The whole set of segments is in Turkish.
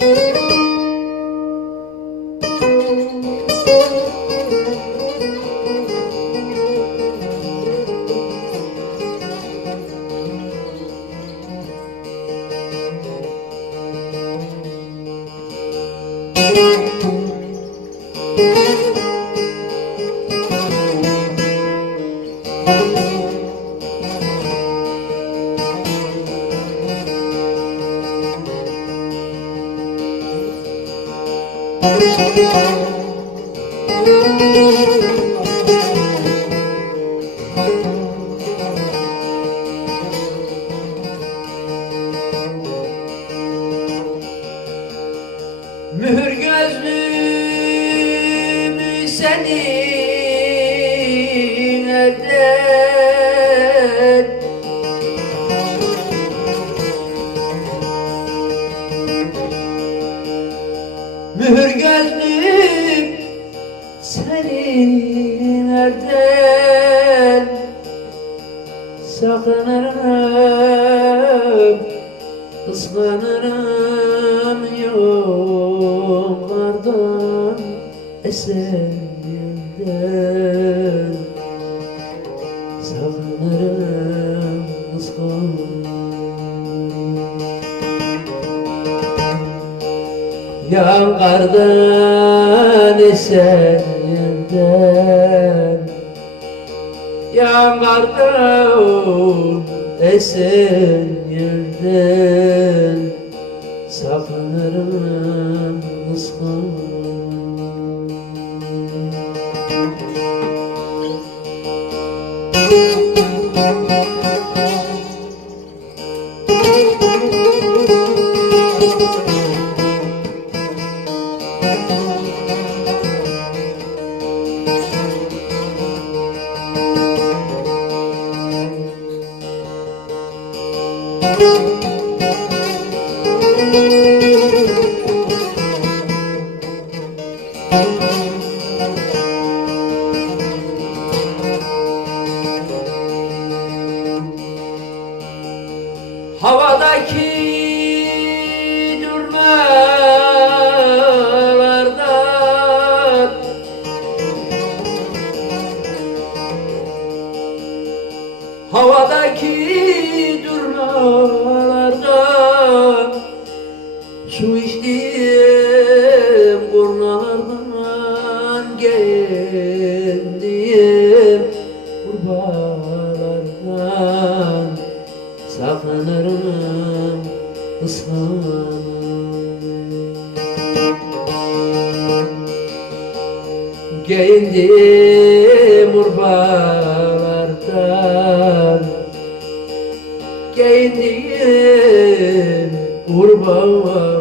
Müzik Mühür gözlüm senin elden Mühür gözlüm Sakınırım, kıskanırım yollardan esen yelden Sakınırım, kıskanırım Yağan kardan Yağan kardan esen yerden Sakınırım kıskanırım Kurbalardan Sakınırım ıslanırım. Giyindim urbalardan Giyindim urbalardan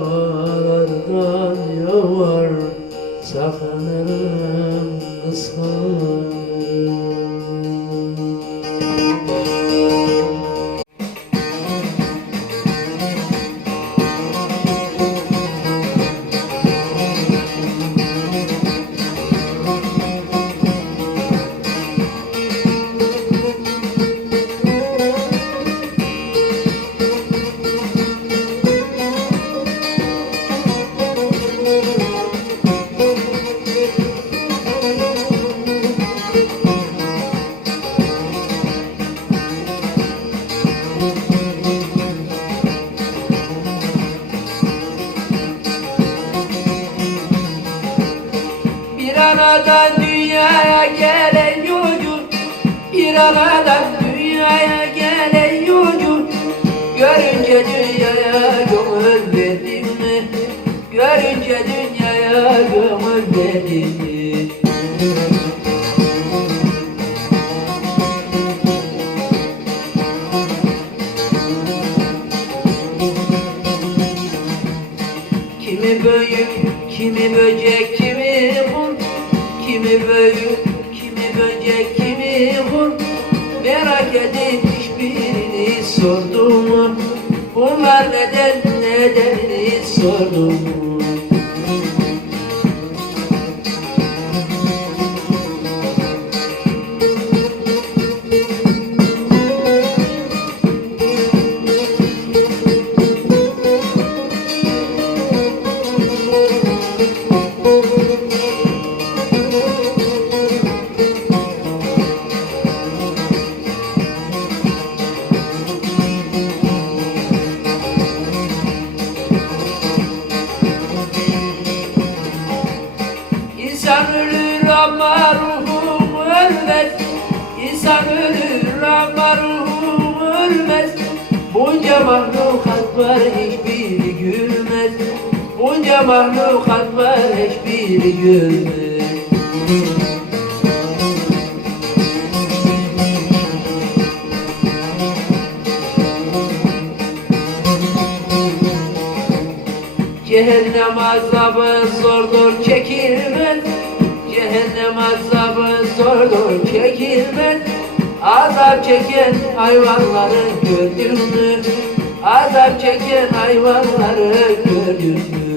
Bir anadan dünyaya gelen çocuk Bir anadan dünyaya gelen çocuk Görünce dünyaya gönül verdim mi? Görünce dünyaya gönül verdim mi? Kimi büyük, kimi böcek, böcek, kimi kurt Merak edip hiçbirini sordum. Bunlar neden, nedenini sordum var hiçbiri gülmez. Bunca mahlukat var hiçbiri gülmez. Cehennem azabı zordur çekilmez. Cehennem azabı zordur çekilmez. Azap çeken hayvanları gördün mü? Azap çeken hayvanları gördün mü?